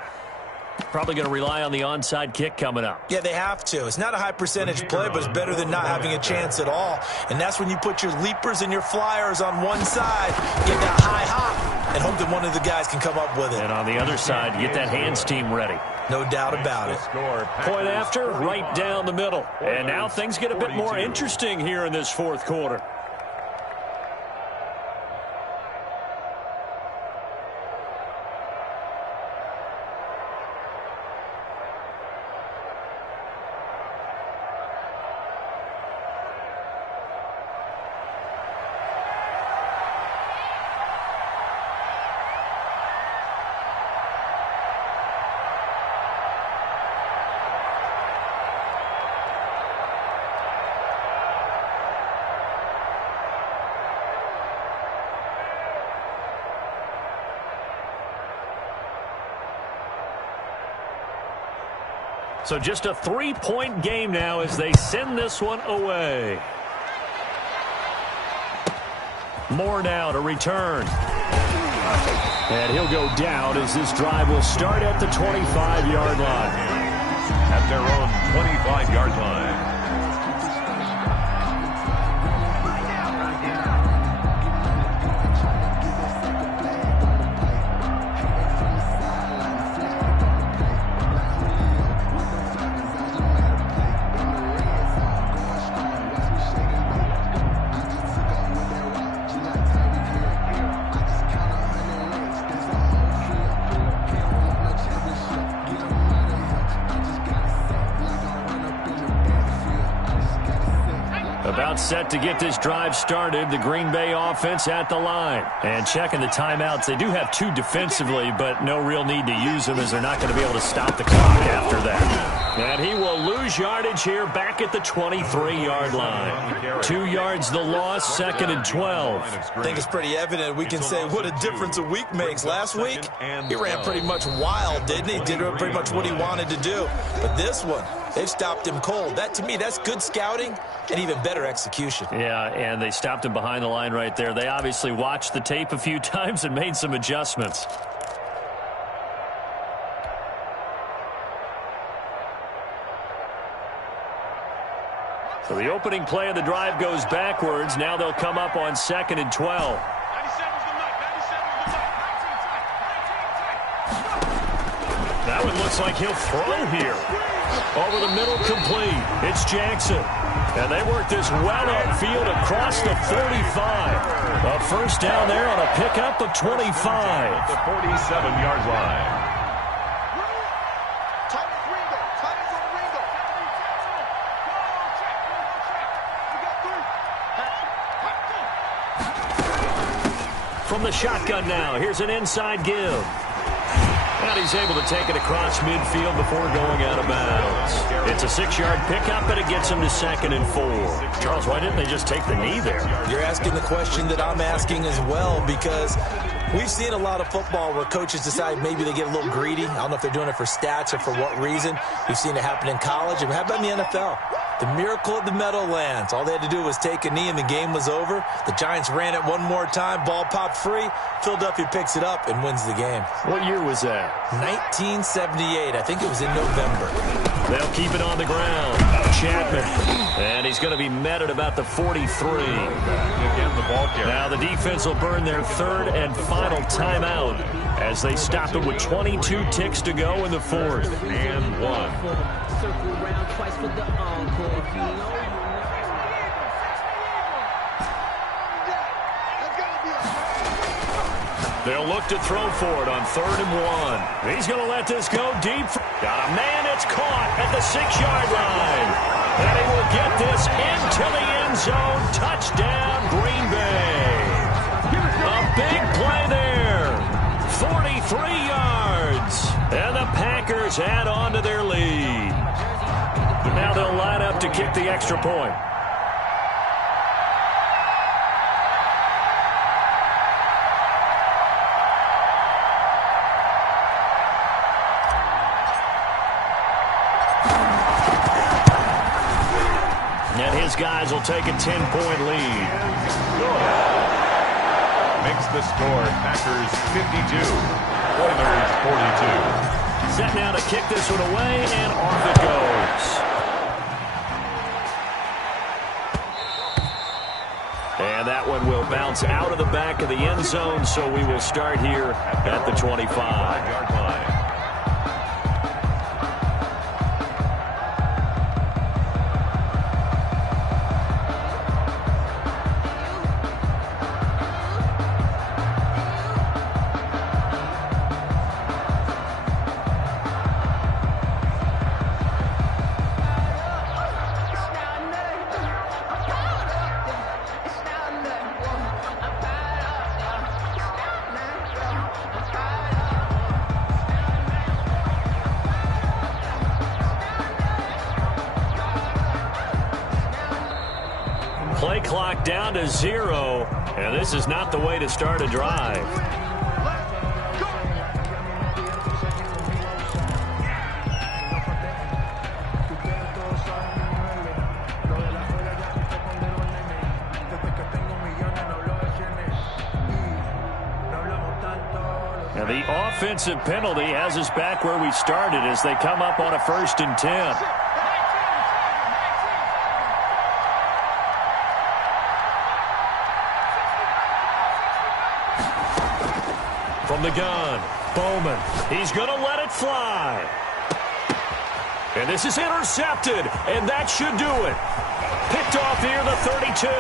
Probably going to rely on the onside kick coming up. Yeah, they have to. It's not a high percentage play, but it's better than not having a chance at all. And that's when you put your leapers and your flyers on one side, get that high hop, and hope that one of the guys can come up with it. And on the other side, get that hands team ready. No doubt about it. Point after, right down the middle. And now things get a bit more interesting here in this 4th quarter. So just a 3-point game now as they send this one away. Moore now to return. And he'll go down as this drive will start at the 25-yard line. At their own 25-yard line. About set to get this drive started. The Green Bay offense at the line. And checking the timeouts. They do have 2 defensively, but no real need to use them as they're not going to be able to stop the clock after that. And he will lose yardage here back at the 23-yard line. 2 yards the loss, 2nd and 12. I think it's pretty evident. We can say what a difference a week makes. Last week, he ran pretty much wild, didn't he? Did pretty much what he wanted to do. But this one, they've stopped him cold. That, to me, that's good scouting and even better execution. Yeah, and they stopped him behind the line right there. They obviously watched the tape a few times and made some adjustments. So the opening play of the drive goes backwards. Now they'll come up on 2nd and 12. That one looks like he'll throw here. Over the middle, complete. It's Jackson. And they work this well upfield across the 45. A first down there on a pickup of 25. The 47-yard line. From the shotgun now, here's an inside give. And he's able to take it across midfield before going out of bounds. It's a 6-yard pickup, and it gets him to 2nd and 4. Charles, why didn't they just take the knee there? You're asking the question that I'm asking as well, because we've seen a lot of football where coaches decide maybe they get a little greedy. I don't know if they're doing it for stats or for what reason. We've seen it happen in college. And how about in the NFL? The miracle of the Meadowlands. All they had to do was take a knee and the game was over. The Giants ran it one more time. Ball popped free. Philadelphia picks it up and wins the game. What year was that? 1978. I think it was in November. They'll keep it on the ground. Chapman. And he's going to be met at about the 43. Again, the ball carrier. Now the defense will burn their 3rd and final timeout as they stop it with 22 ticks to go in the 4th. And 1. Circle around twice for the encore. They'll look to throw for it on 3rd and 1. He's going to let this go deep. Got a man. It's caught at the 6-yard line. And he will get this into the end zone. Touchdown, Green Bay. A big play there. 43 yards. And the Packers add on to their lead. Now they'll line up to kick the extra point. And his guys will take a 10-point lead. Makes the score Packers 52, Oilers 42. Set now to kick this one away, and off it goes. And that one will bounce out of the back of the end zone, so we will start here at the 25-yard line. Play clock down to 0, and this is not the way to start a drive. And the offensive penalty has us back where we started as they come up on a 1st and 10. From the gun, Bowman. He's going to let it fly. And this is intercepted, and that should do it. Picked off near the 32.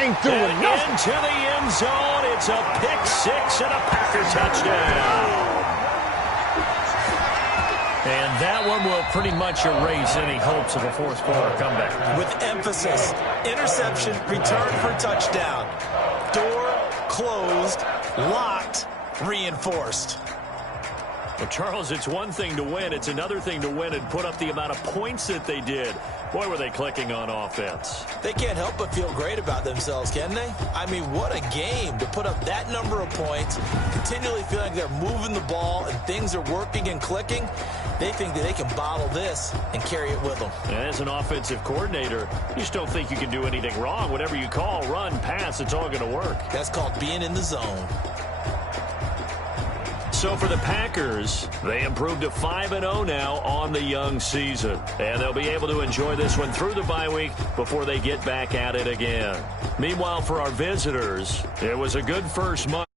Ain't doing nothing. Into the end zone. It's a pick 6 and a Packer touchdown. And that one will pretty much erase any hopes of a fourth-quarter comeback. With emphasis, interception, return for touchdown. Door closed, locked, reinforced. Well, Charles, it's one thing to win. It's another thing to win and put up the amount of points that they did. Boy, were they clicking on offense. They can't help but feel great about themselves, can they? I mean, what a game to put up that number of points, continually feeling like they're moving the ball and things are working and clicking. They think that they can bottle this and carry it with them. And as an offensive coordinator, you just don't think you can do anything wrong. Whatever you call, run, pass, it's all going to work. That's called being in the zone. So for the Packers, they improved to 5-0 now on the young season. And they'll be able to enjoy this one through the bye week before they get back at it again. Meanwhile, for our visitors, it was a good first month.